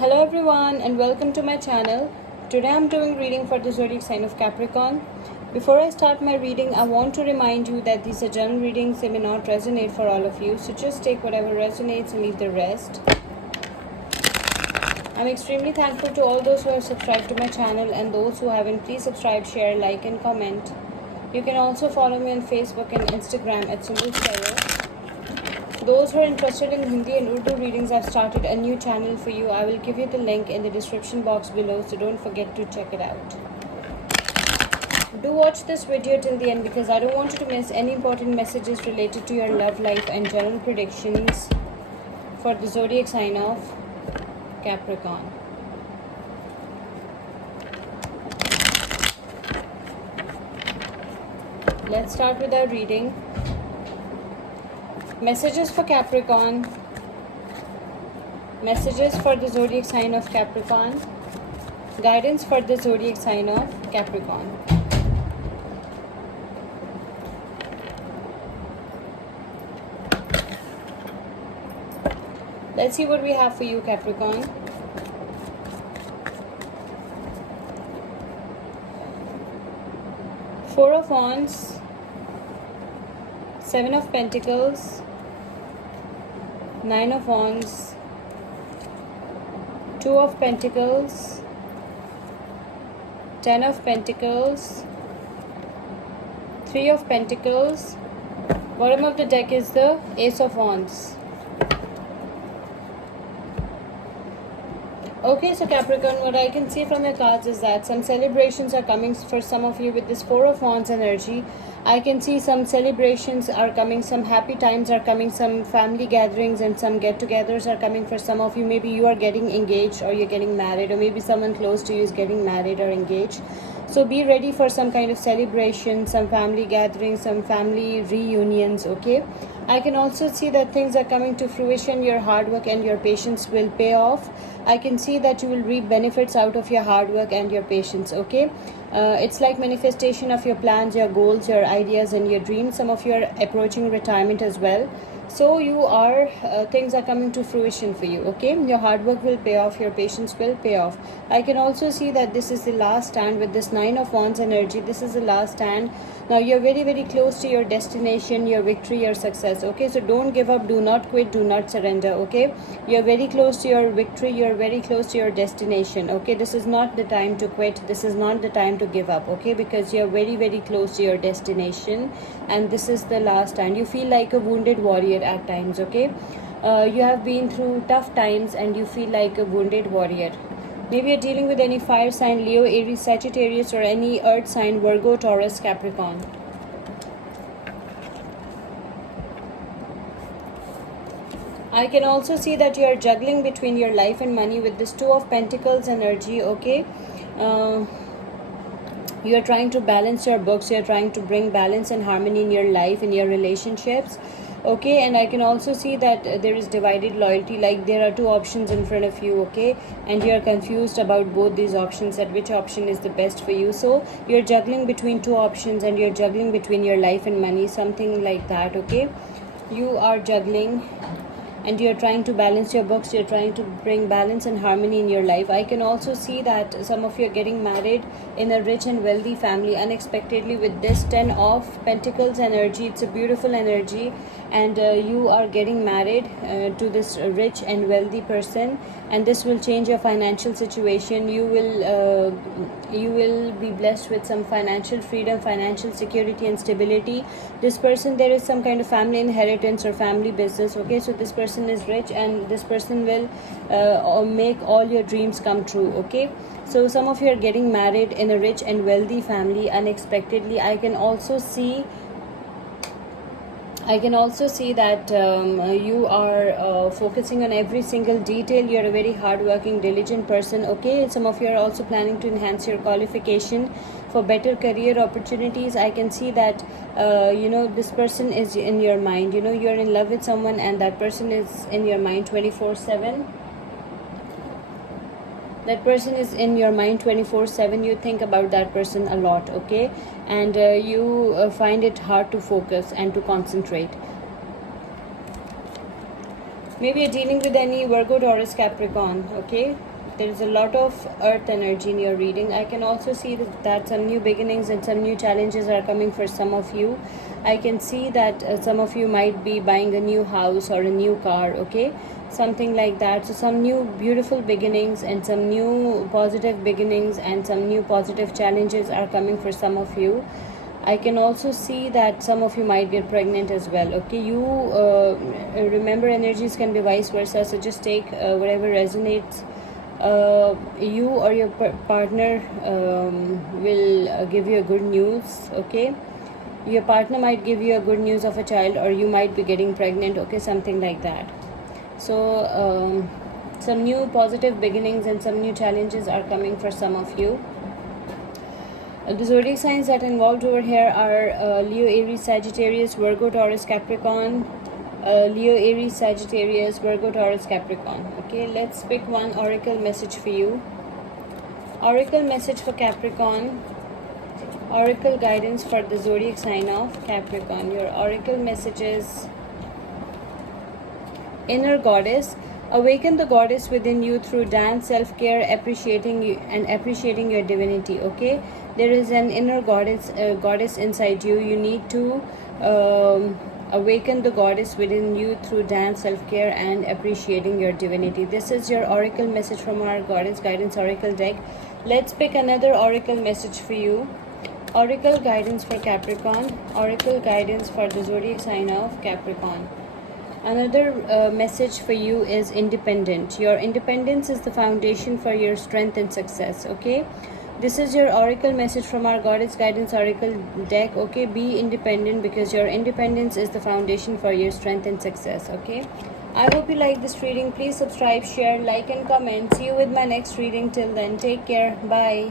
Hello everyone and welcome to my channel. Today I'm doing reading for the zodiac sign of Capricorn. Before I start my reading, I want to remind you that these are general readings. They may not resonate for all of you, so just take whatever resonates and leave the rest. I'm extremely thankful to all those who have subscribed to my channel, and those who haven't, please subscribe, share, like and comment. You can also follow me on Facebook and Instagram at Sunil Sayo. Those who are interested in Hindi and Urdu readings, I've started a new channel for you. I will give you the link in the description box below, so don't forget to check it out. Do watch this video till the end because I don't want you to miss any important messages related to your love life and general predictions for the zodiac sign of Capricorn. Let's start with our reading. Messages for Capricorn. Messages for the zodiac sign of Capricorn. Guidance for the zodiac sign of Capricorn. Let's see what we have for you, Capricorn. Four of Wands, Seven of Pentacles, Nine of Wands, Two of Pentacles, Ten of Pentacles, Three of Pentacles. Bottom of the deck is the Ace of Wands. Okay, so Capricorn, what I can see from your cards is that some celebrations are coming for some of you with this Four of Wands energy. I can see some celebrations are coming, some happy times are coming, some family gatherings and some get-togethers are coming for some of you. Maybe you are getting engaged or you're getting married, or maybe someone close to you is getting married or engaged. So be ready for some kind of celebration, some family gatherings, some family reunions, okay? I can also see that things are coming to fruition. Your hard work and your patience will pay off. I can see that you will reap benefits out of your hard work and your patience, okay? It's like manifestation of your plans, your goals, your ideas and your dreams. Some of you are approaching retirement as well. So you are, things are coming to fruition for you, okay? Your hard work will pay off, your patience will pay off. I can also see that this is the last stand with this Nine of Wands energy. This is the last stand. Now you're very, very close to your destination, your victory, your success, okay? So don't give up, do not quit, do not surrender, okay? You're very close to your victory, you're very close to your destination, okay? This is not the time to quit, this is not the time to give up, okay? Because you're very, very close to your destination, and this is the last stand. You feel like a wounded warrior at times, okay? You have been through tough times and you feel like a wounded warrior. Maybe you're dealing with any fire sign, Leo, Aries, Sagittarius, or any earth sign, Virgo, Taurus, Capricorn. I can also see that you are juggling between your life and money with this Two of Pentacles energy, okay? You are trying to balance your books, you are trying to bring balance and harmony in your life, in your relationships, okay? And I can also see that there is divided loyalty, like there are two options in front of you, okay? And you are confused about both these options, that which option is the best for you. So you're juggling between two options and you're juggling between your life and money, something like that, okay? You are juggling and you're trying to balance your books, you're trying to bring balance and harmony in your life. I can also see that some of you are getting married in a rich and wealthy family unexpectedly with this Ten of Pentacles energy. It's a beautiful energy, and you are getting married to this rich and wealthy person, and this will change your financial situation. You will be blessed with some financial freedom, financial security and stability. This person, there is some kind of family inheritance or family business, okay? So this person is rich and this person will make all your dreams come true, okay? So some of you are getting married in a rich and wealthy family unexpectedly. I can also see that you are focusing on every single detail. You're a very hardworking, diligent person, okay? Some of you are also planning to enhance your qualification for better career opportunities. I can see that this person is in your mind. You're in love with someone and that person is in your mind 24/7. That person is in your mind 24/7. You think about that person a lot, okay? And you find it hard to focus and to concentrate. Maybe you're dealing with any Virgo, Taurus, Capricorn, okay? There's a lot of earth energy in your reading. I can also see that some new beginnings and some new challenges are coming for some of you. I can see that some of you might be buying a new house or a new car, okay? Something like that. So some new beautiful beginnings and some new positive beginnings and some new positive challenges are coming for some of you. I can also see that some of you might get pregnant as well, okay? You remember, energies can be vice versa, so just take whatever resonates. You or your partner will give you a good news, okay? Your partner might give you a good news of a child, or you might be getting pregnant, okay? Something like that. So some new positive beginnings and some new challenges are coming for some of you. The zodiac signs that are involved over here are Leo, Aries, Sagittarius, Virgo, Taurus, Capricorn. Leo, Aries, Sagittarius, Virgo, Taurus, Capricorn. Okay, let's pick one oracle message for you. Oracle message for Capricorn. Oracle guidance for the zodiac sign of Capricorn. Your oracle message is: Inner Goddess. Awaken the goddess within you through dance, self-care, appreciating you and appreciating your divinity. Okay, there is an inner goddess inside you. You need to awaken the goddess within you through dance, self-care, and appreciating your divinity. This is your oracle message from our Goddess Guidance Oracle deck. Let's pick another oracle message for you. Oracle guidance for Capricorn. Oracle guidance for the zodiac sign of Capricorn. Another message for you is independent. Your independence is the foundation for your strength and success, okay? This is your oracle message from our Goddess Guidance Oracle deck, okay? Be independent, because your independence is the foundation for your strength and success, okay? I hope you like this reading. Please subscribe, share, like, and comment. See you with my next reading. Till then, take care. Bye.